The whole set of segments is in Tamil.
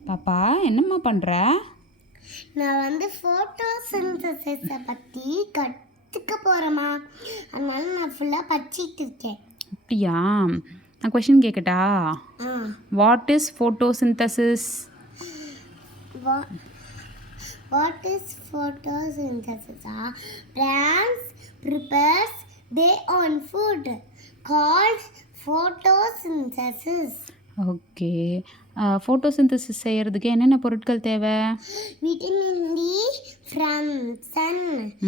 பாப்பா என்னம்மா பண்ணுற? நான் வந்து ஃபோட்டோசிந்தசிஸை பற்றி கற்றுக்க போகிறேம்மா. அதனால நான் ஃபுல்லாக படிச்சிட்டு இருக்கேன். அப்படியா? நான் கொஷின் கேட்கட்டா? Ah what is photosynthesis? What is photosynthesis? Plants prepares their own food called photosynthesis. Okay. Photosynthesis செய்கிறதுக்கு என்னென்ன பொருட்கள் தேவை? Vitamin D from sun,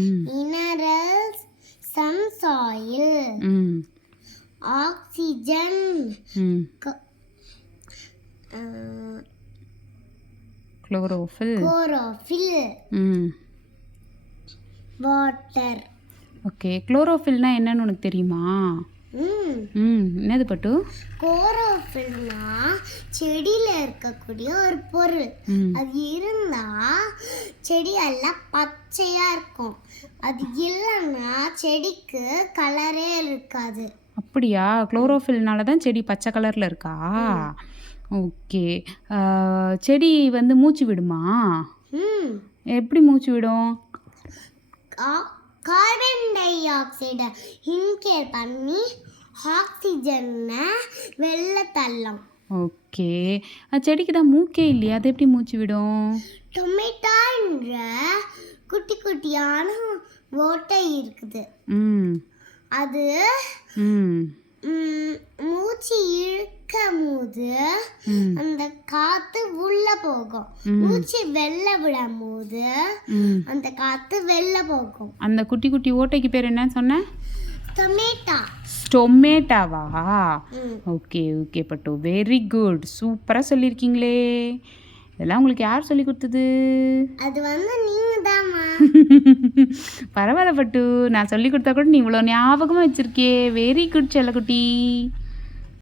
ம் minerals, some soil, ம் oxygen, ம் uh, குளோரோஃபில். chlorophyll, ம் water. ஓகே. குளோரோஃபில்னால் என்னன்னு உனக்கு தெரியுமா? என்னது பட்டு? குளோரோஃபில்னா செடியில் இருக்கக்கூடிய ஒரு பொருள். அது இருந்தால் செடி எல்லாம் பச்சையாக இருக்கும். அது இல்லைன்னா செடிக்கு கலரே இருக்காது. அப்படியா? குளோரோஃபில்னால தான் செடி பச்சை கலரில் இருக்கா? ஓகே. செடி வந்து மூச்சு விடுமா? எப்படி மூச்சு விடும்? கார்பன் டை ஆக்சைடை இன்ஹேல் பண்ணி ஆக்சிஜனை வெளில தள்ளும். ஓகே. செடிக்கு தான் மூக்கே இல்லையா, அது எப்படி மூச்சு விடும்? டொமேட்டோன்ற குட்டி குட்டியான ஓட்டை இருக்குது. அது மூச்சு இழுக்கும் போது அந்த காத்து உள்ள போகும். மூச்சு வெளில விடும் போது அந்த காத்து வெளில போகும். அந்த குட்டி குட்டி ஓட்டைக்கு பேர் என்ன சொன்ன? டொமேட்டாவா? ஓகே ஓகே பட்டு, வெரி குட், சூப்பராக சொல்லியிருக்கீங்களே. இதெல்லாம் உங்களுக்கு யார் சொல்லி கொடுத்தது? அது வந்து நீங்க தான்மா. பரவாயில்ல பட்டு, நான் சொல்லி கொடுத்தா கூட நீ இவ்வளோ ஞாபகமாக வச்சிருக்கே. வெரி குட் செல்லக்குட்டி.